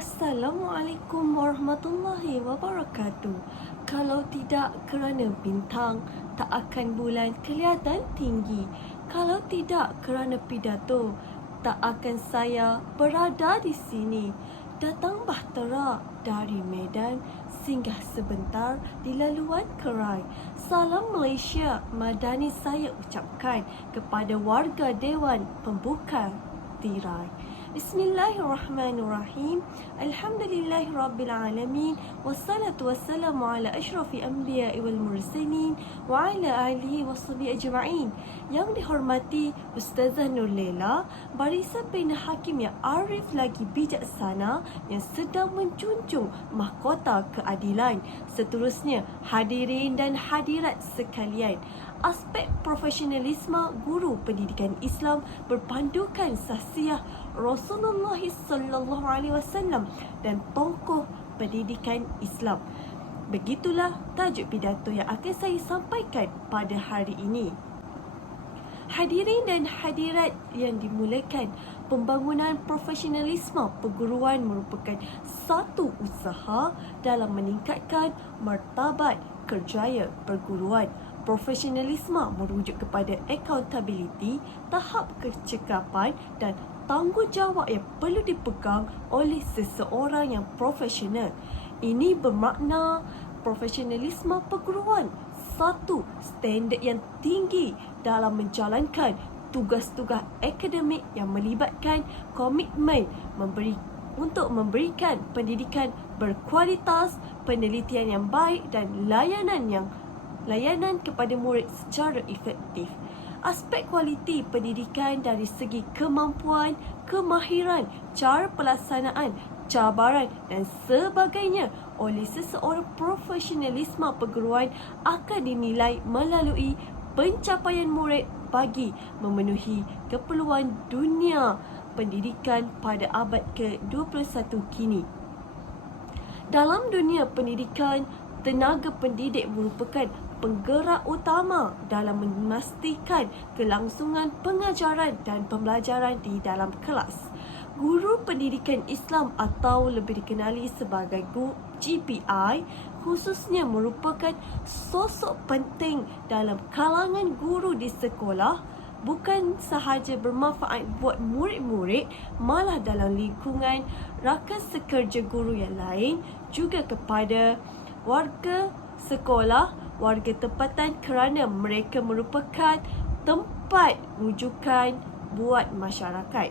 Assalamualaikum warahmatullahi wabarakatuh. Kalau tidak kerana bintang, tak akan bulan kelihatan tinggi. Kalau tidak kerana pidato, tak akan saya berada di sini. Datang bahtera dari Medan, singgah sebentar di laluan Kerai. Salam Malaysia Madani saya ucapkan kepada warga Dewan Pembuka Tirai. Bismillahirrahmanirrahim. Alhamdulillahirrabbilalamin. Wassalatu wassalamu ala ashrafi anbiya'i wal mursalin wa ala alihi washabihi ajma'in. Yang dihormati Ustazah Nur Lela, barisan pena hakim yang arif lagi bijaksana yang sedang menjunjung mahkota keadilan. Seterusnya, hadirin dan hadirat sekalian, aspek profesionalisme guru pendidikan Islam berpandukan sahsiah Rasulullah sallallahu alaihi wasallam dan tokoh pendidikan Islam. Begitulah tajuk pidato yang akan saya sampaikan pada hari ini. Hadirin dan hadirat yang dimuliakan, pembangunan profesionalisme perguruan merupakan satu usaha dalam meningkatkan martabat kerjaya perguruan. Profesionalisme merujuk kepada accountability, tahap kecekapan dan tanggungjawab yang perlu dipegang oleh seseorang yang profesional. Ini bermakna profesionalisme perguruan satu standard yang tinggi dalam menjalankan tugas-tugas akademik yang melibatkan komitmen untuk memberikan pendidikan berkualitas, penelitian yang baik dan layanan kepada murid secara efektif. Aspek kualiti pendidikan dari segi kemampuan, kemahiran, cara pelaksanaan, cabaran dan sebagainya oleh seseorang profesionalisme perguruan akan dinilai melalui pencapaian murid bagi memenuhi keperluan dunia pendidikan pada abad ke-21 kini. Dalam dunia pendidikan, tenaga pendidik merupakan penggerak utama dalam memastikan kelangsungan pengajaran dan pembelajaran di dalam kelas. Guru pendidikan Islam atau lebih dikenali sebagai GPI khususnya merupakan sosok penting dalam kalangan guru di sekolah, bukan sahaja bermanfaat buat murid-murid, malah dalam lingkungan rakan sekerja guru yang lain, juga kepada warga sekolah, warga tempatan kerana mereka merupakan tempat rujukan buat masyarakat.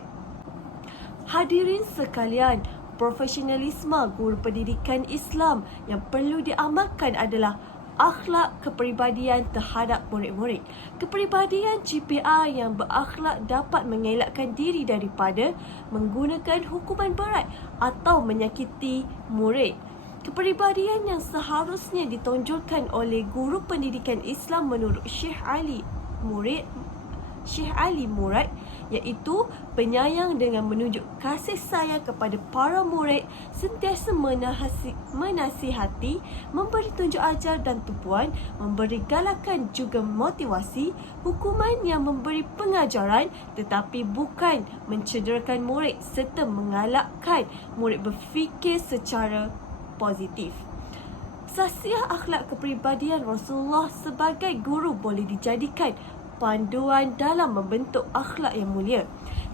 Hadirin sekalian, profesionalisme guru pendidikan Islam yang perlu diamalkan adalah akhlak kepribadian terhadap murid-murid. Kepribadian GPI yang berakhlak dapat mengelakkan diri daripada menggunakan hukuman berat atau menyakiti murid. Kepribadian yang seharusnya ditonjolkan oleh guru pendidikan Islam menurut Syekh Ali Murad iaitu penyayang dengan menunjuk kasih sayang kepada para murid, sentiasa menasihati, memberi tunjuk ajar dan tumpuan, memberi galakan juga motivasi, hukuman yang memberi pengajaran tetapi bukan mencederakan murid serta mengalakkan murid berfikir secara positif. Sahsiah akhlak kepribadian Rasulullah sebagai guru boleh dijadikan panduan dalam membentuk akhlak yang mulia.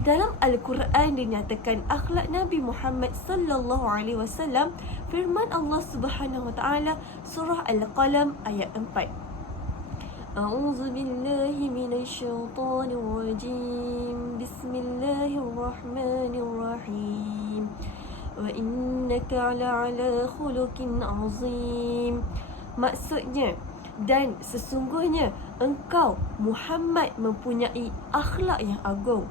Dalam Al-Quran dinyatakan akhlak Nabi Muhammad sallallahu alaihi wasallam, firman Allah Subhanahu wa taala surah Al-Qalam ayat 4. A'udzu billahi minasyaitonir rajim. Bismillahirrahmanirrahim. Wa innaka ala khuluqin azim. Maksudnya, dan sesungguhnya engkau Muhammad mempunyai akhlak yang agung.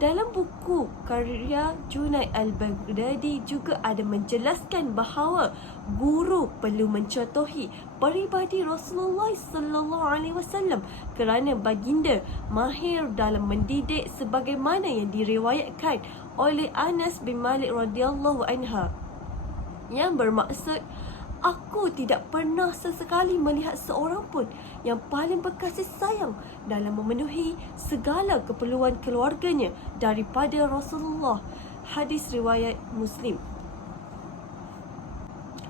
Dalam buku karya Junaid Al-Baghdadi juga ada menjelaskan bahawa guru perlu mencontohi peribadi Rasulullah sallallahu alaihi wasallam kerana baginda mahir dalam mendidik sebagaimana yang diriwayatkan oleh Anas bin Malik radhiyallahu anha, yang bermaksud, aku tidak pernah sesekali melihat seorang pun yang paling berkasih sayang dalam memenuhi segala keperluan keluarganya daripada Rasulullah. Hadis riwayat Muslim.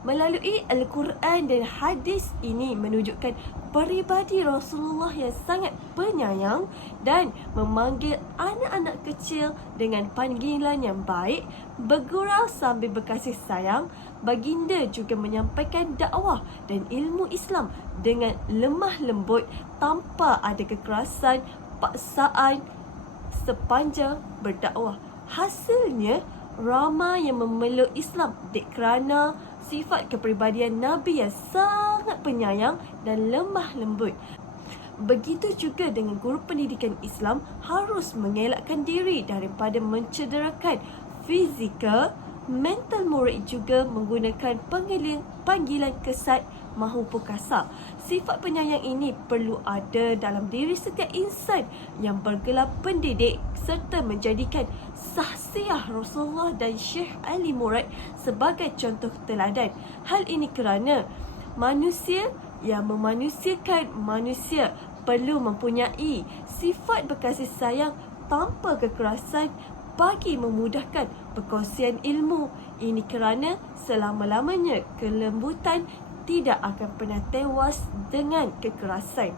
Melalui Al-Quran dan hadis ini menunjukkan peribadi Rasulullah yang sangat penyayang dan memanggil anak-anak kecil dengan panggilan yang baik, bergurau sambil berkasih sayang. Baginda juga menyampaikan dakwah dan ilmu Islam dengan lemah lembut tanpa ada kekerasan, paksaan sepanjang berdakwah. Hasilnya, ramai yang memeluk Islam kerana sifat kepribadian Nabi yang sangat penyayang dan lemah lembut. Begitu juga dengan guru pendidikan Islam harus mengelakkan diri daripada mencederakan fizikal, mental murid juga menggunakan panggilan kesat maupun kasar. Sifat penyayang ini perlu ada dalam diri setiap insan yang bergelar pendidik serta menjadikan sahsiah Rasulullah dan Syekh Ali Murad sebagai contoh teladan. Hal ini kerana manusia yang memanusiakan manusia perlu mempunyai sifat berkasih sayang tanpa kekerasan bagi memudahkan perkongsian ilmu. Ini kerana selama-lamanya kelembutan tidak akan pernah tewas dengan kekerasan.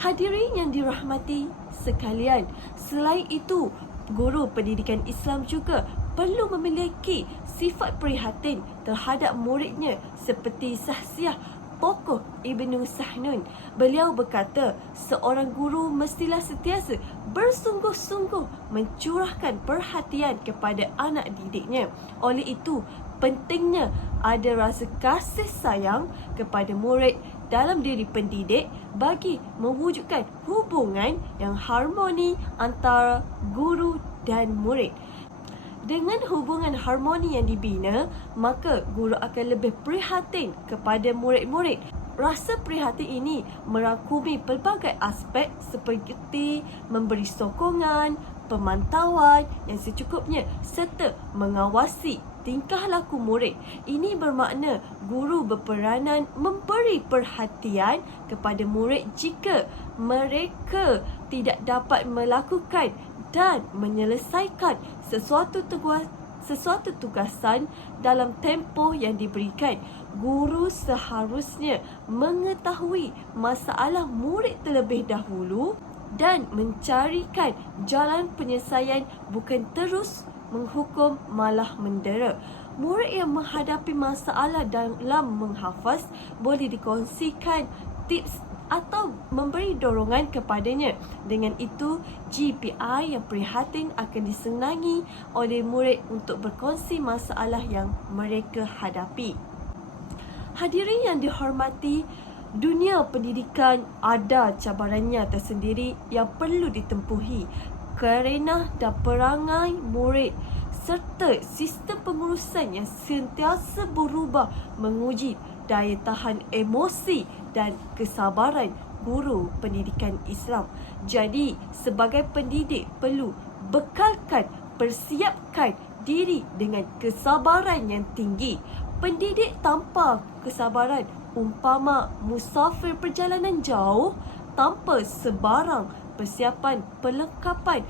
Hadirin yang dirahmati sekalian, selain itu, guru pendidikan Islam juga perlu memiliki sifat prihatin terhadap muridnya seperti sahsiah tokoh Ibnu Sahnun. Beliau berkata, seorang guru mestilah sentiasa bersungguh-sungguh mencurahkan perhatian kepada anak didiknya. Oleh itu, pentingnya ada rasa kasih sayang kepada murid dalam diri pendidik bagi mewujudkan hubungan yang harmoni antara guru dan murid. Dengan hubungan harmoni yang dibina, maka guru akan lebih prihatin kepada murid-murid. Rasa prihatin ini merangkumi pelbagai aspek seperti memberi sokongan, pemantauan yang secukupnya serta mengawasi tingkah laku murid. Ini bermakna guru berperanan memberi perhatian kepada murid jika mereka tidak dapat melakukan dan menyelesaikan sesuatu tugasan dalam tempoh yang diberikan. Guru seharusnya mengetahui masalah murid terlebih dahulu dan mencarikan jalan penyelesaian, bukan terus menghukum malah mendera. Murid yang menghadapi masalah dalam menghafaz boleh dikongsikan tips atau memberi dorongan kepadanya. Dengan itu, GPI yang prihatin akan disenangi oleh murid untuk berkongsi masalah yang mereka hadapi. Hadirin yang dihormati, dunia pendidikan ada cabarannya tersendiri yang perlu ditempuhi. Kerenah dan perangai murid serta sistem pengurusan yang sentiasa berubah menguji daya tahan emosi dan kesabaran guru pendidikan Islam. Jadi, sebagai pendidik perlu persiapkan diri dengan kesabaran yang tinggi. Pendidik tanpa kesabaran umpama musafir perjalanan jauh tanpa sebarang persiapan perlengkapan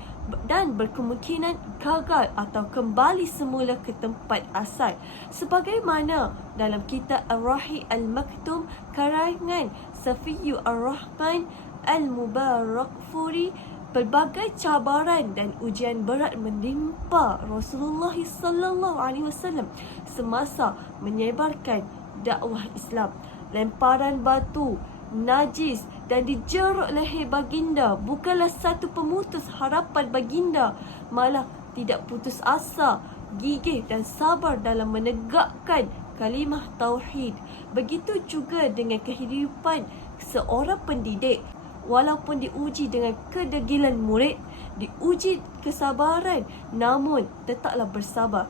dan berkemungkinan gagal atau kembali semula ke tempat asal. Sebagaimana dalam kitab Ar-Rahi Al-Maktum karangan Safiyu Ar-Rahman Al-Mubarakfuri, pelbagai cabaran dan ujian berat menimpa Rasulullah SAW semasa menyebarkan dakwah Islam. Lemparan batu, najis dan dijeruk leher baginda bukanlah satu pemutus harapan baginda, malah tidak putus asa, gigih dan sabar dalam menegakkan kalimah tauhid. Begitu juga dengan kehidupan seorang pendidik. Walaupun diuji dengan kedegilan murid, diuji kesabaran, namun tetaplah bersabar.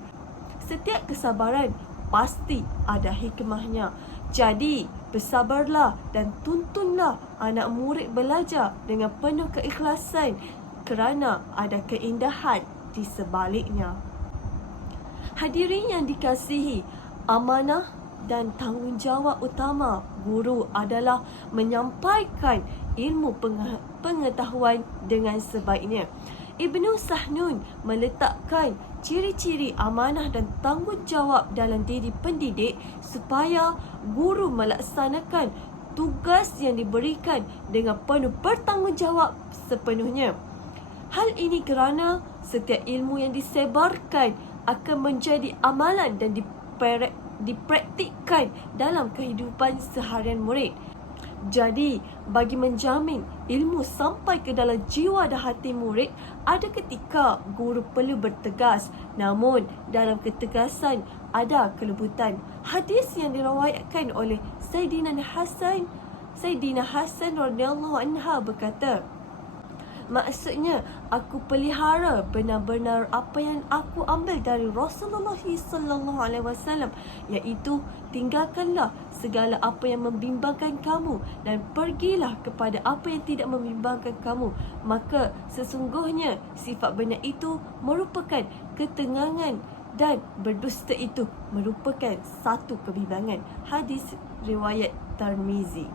Setiap kesabaran pasti ada hikmahnya. Jadi, bersabarlah dan tuntunlah anak murid belajar dengan penuh keikhlasan kerana ada keindahan di sebaliknya. Hadirin yang dikasihi, amanah dan tanggungjawab utama guru adalah menyampaikan ilmu pengetahuan dengan sebaiknya. Ibnu Sahnun meletakkan ciri-ciri amanah dan tanggungjawab dalam diri pendidik supaya guru melaksanakan tugas yang diberikan dengan penuh bertanggungjawab sepenuhnya. Hal ini kerana setiap ilmu yang disebarkan akan menjadi amalan dan dipraktikkan dalam kehidupan seharian murid. Jadi, bagi menjamin ilmu sampai ke dalam jiwa dan hati murid, ada ketika guru perlu bertegas. Namun, dalam ketegasan ada kelembutan. Hadis yang diriwayatkan oleh Sayyidina Hasan radhiyallahu anha berkata, maksudnya, aku pelihara benar-benar apa yang aku ambil dari Rasulullah sallallahu alaihi wasallam, iaitu tinggalkanlah segala apa yang membimbangkan kamu dan pergilah kepada apa yang tidak membimbangkan kamu. Maka sesungguhnya sifat benar itu merupakan ketenangan dan berdusta itu merupakan satu kebimbangan. Hadis riwayat Tirmizi.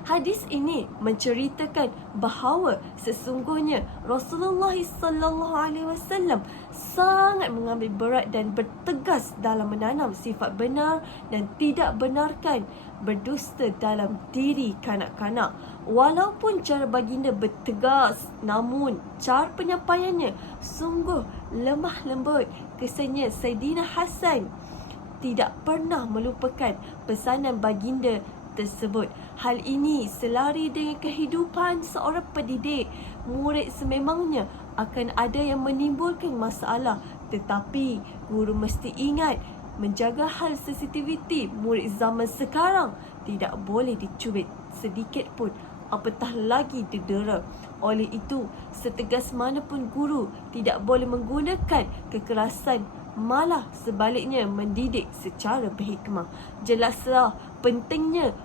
Hadis ini menceritakan bahawa sesungguhnya Rasulullah sallallahu alaihi wasallam sangat mengambil berat dan bertegas dalam menanam sifat benar dan tidak benarkan berdusta dalam diri kanak-kanak. Walaupun cara baginda bertegas, namun cara penyampaiannya sungguh lemah lembut. Kesannya Sayyidina Hasan tidak pernah melupakan pesanan baginda tersebut. Hal ini selari dengan kehidupan seorang pendidik. Murid sememangnya akan ada yang menimbulkan masalah, tetapi guru mesti ingat menjaga hal sensitiviti murid zaman sekarang tidak boleh dicubit sedikit pun, apatah lagi didera. Oleh itu, setegas manapun guru tidak boleh menggunakan kekerasan, malah sebaliknya mendidik secara berhikmah. Jelaslah pentingnya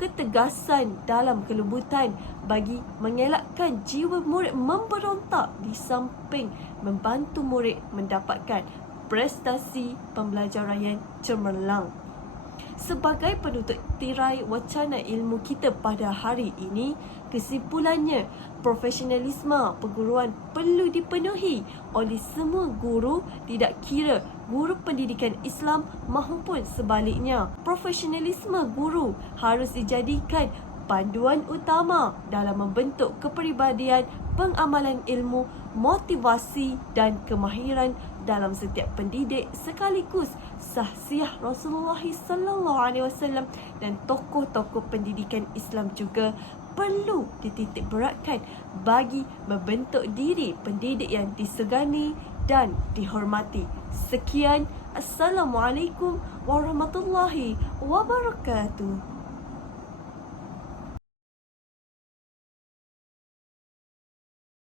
ketegasan dalam kelembutan bagi mengelakkan jiwa murid memberontak di samping membantu murid mendapatkan prestasi pembelajaran yang cemerlang. Sebagai penutup tirai wacana ilmu kita pada hari ini, kesimpulannya, profesionalisme perguruan perlu dipenuhi oleh semua guru, tidak kira guru pendidikan Islam maupun sebaliknya. Profesionalisme guru harus dijadikan panduan utama dalam membentuk kepribadian, pengamalan ilmu, motivasi dan kemahiran dalam setiap pendidik, sekaligus sahsiah Rasulullah sallallahu alaihi wasallam dan tokoh-tokoh pendidikan Islam juga perlu dititik beratkan bagi membentuk diri pendidik yang disegani dan dihormati. Sekian, Assalamualaikum warahmatullahi wabarakatuh.